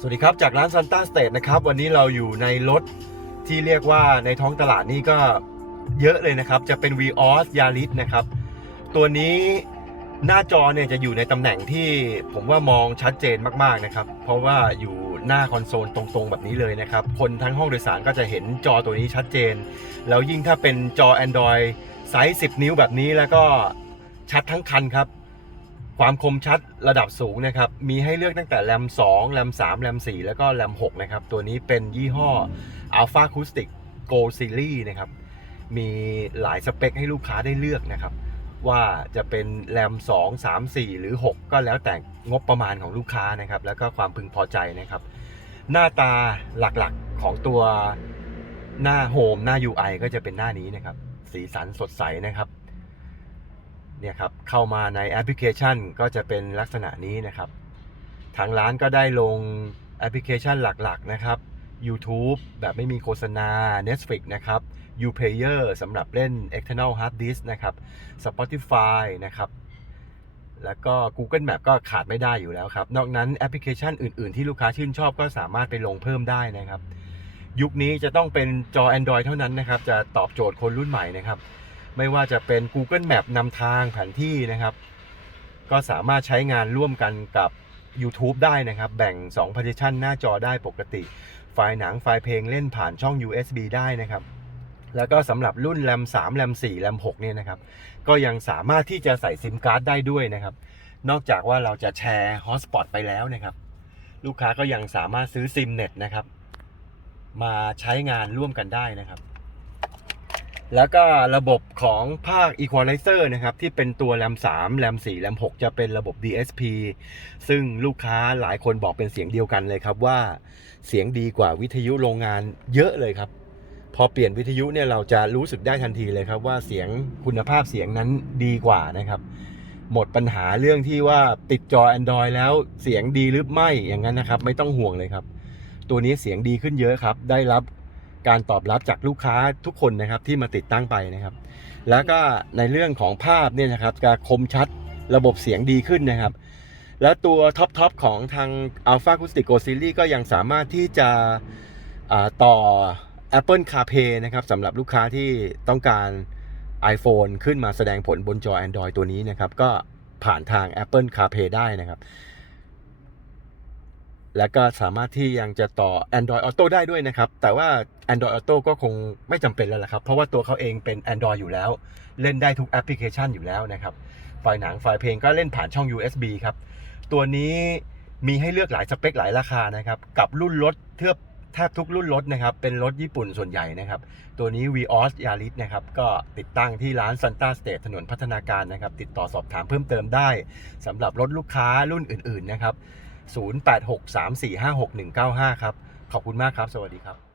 สวัสดีครับ จากร้านซันต้าสเตทนะครับ วันนี้เราอยู่ในรถที่เรียกว่าในท้องตลาดนี่ก็เยอะเลยนะครับ จะเป็น v ีออสยาริสนะครับ ตัวนี้หน้าจอเนี่ยจะอยู่ในตำแหน่งที่ผมว่ามองชัดเจนมากๆนะครับ เพราะว่าอยู่หน้าคอนโซลตรงๆ แบบนี้เลยนะครับ คนทั้งห้องโดยสารก็จะเห็นจอตัวนี้ชัดเจน แล้วยิ่งถ้าเป็นจอ Android ไซส์ 10 นิ้วแบบนี้แล้วก็ชัดทั้งคันครับ ความคมชัดระดับสูงนะครับ มีให้เลือกตั้งแต่แรม2แรม3แรม4แล้วก็แรม6นะครับ ตัวนี้เป็นยี่ห้อ Alpha Acoustic Go Series นะครับ มีหลายสเปคให้ลูกค้าได้เลือกนะครับ ว่าจะเป็นแรม2 3 4 หรือ 6 ก็แล้วแต่งบประมาณของลูกค้านะครับ แล้วก็ความพึงพอใจนะครับ หน้าตาหลักๆของตัวหน้าโฮมหน้า UI ก็จะเป็นหน้านี้นะครับ สีสันสดใสนะครับ เนี่ยครับเข้ามาในแอปพลิเคชันก็จะเป็นลักษณะนี้นะครับ ทางร้านก็ได้ลงแอปพลิเคชันหลักๆนะครับ YouTube แบบไม่มีโฆษณา Netflix นะครับ Uplayer สำหรับเล่น external hard disk นะครับ Spotify นะครับ แล้วก็ Google Map ก็ขาดไม่ได้อยู่แล้วครับ นอกนั้นแอปพลิเคชันอื่นๆ ที่ลูกค้าชื่นชอบก็สามารถไปลงเพิ่มได้นะครับ ยุคนี้จะต้องเป็นจอ Android เท่านั้นนะครับ จะตอบโจทย์คนรุ่นใหม่นะครับ ไม่ว่าจะเป็น Google Map นำทางแผนที่นะครับ ก็สามารถใช้งานร่วมกันกับ YouTube ได้นะครับ แบ่ง 2 partition หน้าจอได้ปกติ ไฟล์หนังไฟล์เพลงเล่นผ่านช่อง USB ได้นะครับ แล้วก็สำหรับรุ่นแรม3แรม4แรม6เนี่ยนะครับ ก็ยังสามารถที่จะใส่ซิมการ์ดได้ด้วยนะครับ นอกจากว่าเราจะแชร์ฮอตสปอตไปแล้วนะครับ ลูกค้าก็ยังสามารถซื้อซิมเน็ตนะครับ มาใช้งานร่วมกันได้นะครับ แล้วก็ระบบของภาค Equalizer นะครับ ที่เป็นตัวแรม3แรม4แรม6 จะเป็นระบบ DSP ซึ่งลูกค้าหลายคนบอกเป็นเสียงเดียวกันเลยครับว่า เสียงดีกว่าวิทยุโรงงานเยอะเลยครับ พอเปลี่ยนวิทยุเนี่ยเราจะรู้สึกได้ทันทีเลยครับว่าเสียงคุณภาพเสียงนั้นดีกว่านะครับ หมดปัญหาเรื่องที่ว่าติดจอ Android แล้วเสียงดีหรือไม่อย่างนั้นนะครับ ไม่ต้องห่วงเลยครับ ตัวนี้เสียงดีขึ้นเยอะครับ ได้รับ การตอบรับจากลูกค้าทุกคนนะครับที่มาติดตั้งไปนะครับ แล้วก็ในเรื่องของภาพเนี่ยนะครับจะคมชัดระบบเสียงดีขึ้นนะครับ แล้วตัวท็อปทอปของทาง Alpha Acoustic Go Series ก็ยังสามารถที่จะต่อ Apple CarPlay นะครับสำหรับลูกค้าที่ต้องการ iPhone ขึ้นมาแสดงผลบนจอ Android ตัวนี้นะครับ ก็ผ่านทาง Apple CarPlay ได้นะครับ แล้วก็สามารถที่ยังจะต่อ Android Auto ได้ด้วยนะครับ แต่ว่า Android Auto ก็คงไม่จำเป็นแล้วละครับ เพราะว่าตัวเขาเองเป็น Android อยู่แล้ว เล่นได้ทุกแอปพลิเคชันอยู่แล้วนะครับ ไฟล์หนังไฟล์เพลงก็เล่นผ่านช่อง USB ครับ ตัวนี้มีให้เลือกหลายสเปคหลายราคานะครับ กับรุ่นรถเทือบแทบทุกรุ่นรถนะครับ เป็นรถญี่ปุ่นส่วนใหญ่นะครับ ตัวนี้ Vios Yaris นะครับ ก็ติดตั้งที่ร้าน Santa State ถนนพัฒนาการนะครับ ติดต่อสอบถามเพิ่มเติมได้สำหรับรถลูกค้ารุ่นอื่น ๆ นะครับ 0863456195 ครับ ขอบคุณมากครับ สวัสดีครับ